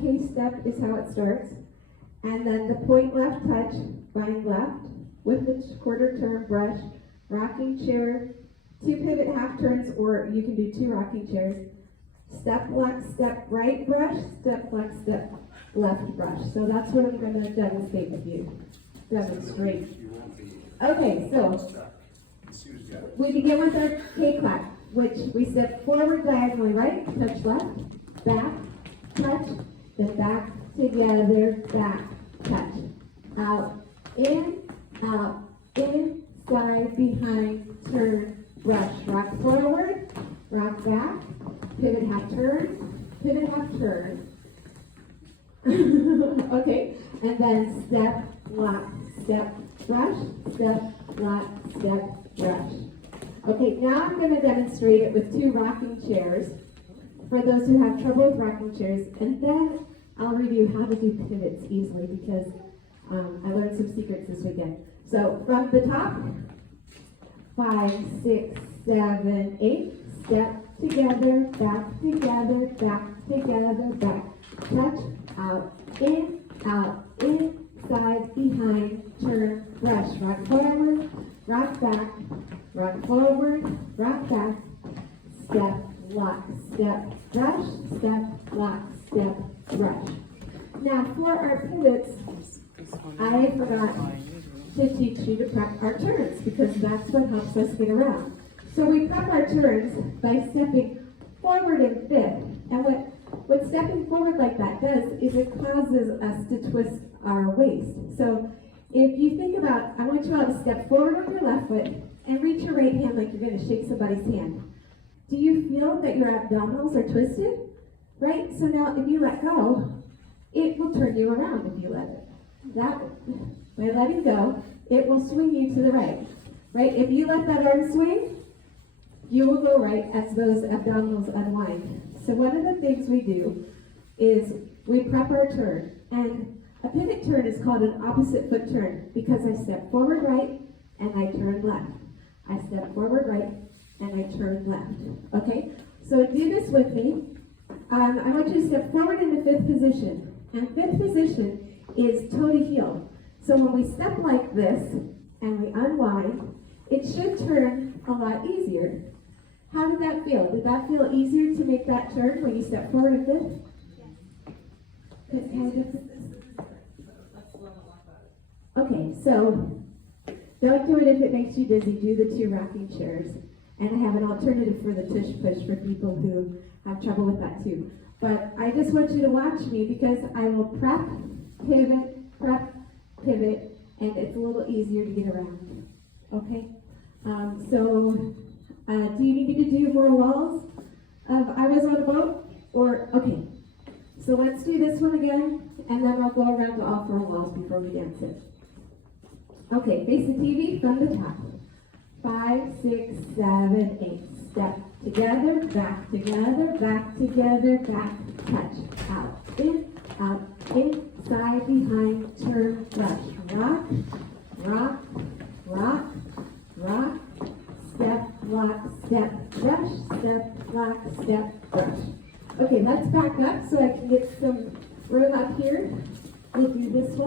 K-step is how it starts. And then the point left touch, bind left, with the quarter turn brush, rocking chair, 2 pivot half turns, or you can do 2 rocking chairs. Step left, step right brush, step left, step left brush. So that's what I'm going to demonstrate with you. Demonstrate. Okay, so we begin with our K-clap, which we step forward diagonally right, touch left, back, touch, then back, together, back, touch. Out, in, side, behind, turn, brush. Rock forward, rock back, pivot half turn, pivot half turn. Okay, and then step, lock, step, brush, step, lock, step, brush. Okay, now I'm going to demonstrate it with 2 rocking chairs for those who have trouble with rocking chairs, and then I'll review how to do pivots easily because I learned some secrets this weekend. So from the top, 5, 6, 7, 8, step together, back together, back together, back, touch, out, in, side, behind, turn, brush, rock forward, rock back, rock forward, rock back, step, lock, step, brush, step, lock, step, brush. Now for our pivots, I forgot to teach you to prep our turns because that's what helps us get around. So we prep our turns by stepping forward in fifth. And what stepping forward like that does is it causes us to twist our waist. So if you think about, I want you all to step forward with your left foot and reach your right hand like you're going to shake somebody's hand. Do you feel that your abdominals are twisted? Right? So now if you let go, it will turn you around if you let it. By letting go, it will swing you to the right. Right? If you let that arm swing, you will go right as those abdominals unwind. So one of the things we do is we prep our turn. And a pivot turn is called an opposite foot turn because I step forward right and I turn left. I step forward right and I turn left. Okay? So do this with me. I want you to step forward into 5th position. And 5th position is toe to heel. So when we step like this and we unwind, it should turn a lot easier. How did that feel? Did that feel easier to make that turn when you step forward in 5th? Yes. Okay, so don't do it if it makes you dizzy. Do the 2 rocking chairs. And I have an alternative for the tush push for people who have trouble with that too. But I just want you to watch me because I will prep, pivot, and it's a little easier to get around. Okay? Do you need me to do more walls of I was on a boat? Or, okay. So let's do this one again, and then I'll go around to all 4 walls before we dance it. Okay, face the TV from the top. 5, 6, 7, 8. Step together, back together, back together, back, touch, out, in, side, behind, turn, brush, rock, rock, rock, rock, step, lock, step, brush, step, lock, step, brush. Okay, let's back up so I can get some room up here. We'll do this one.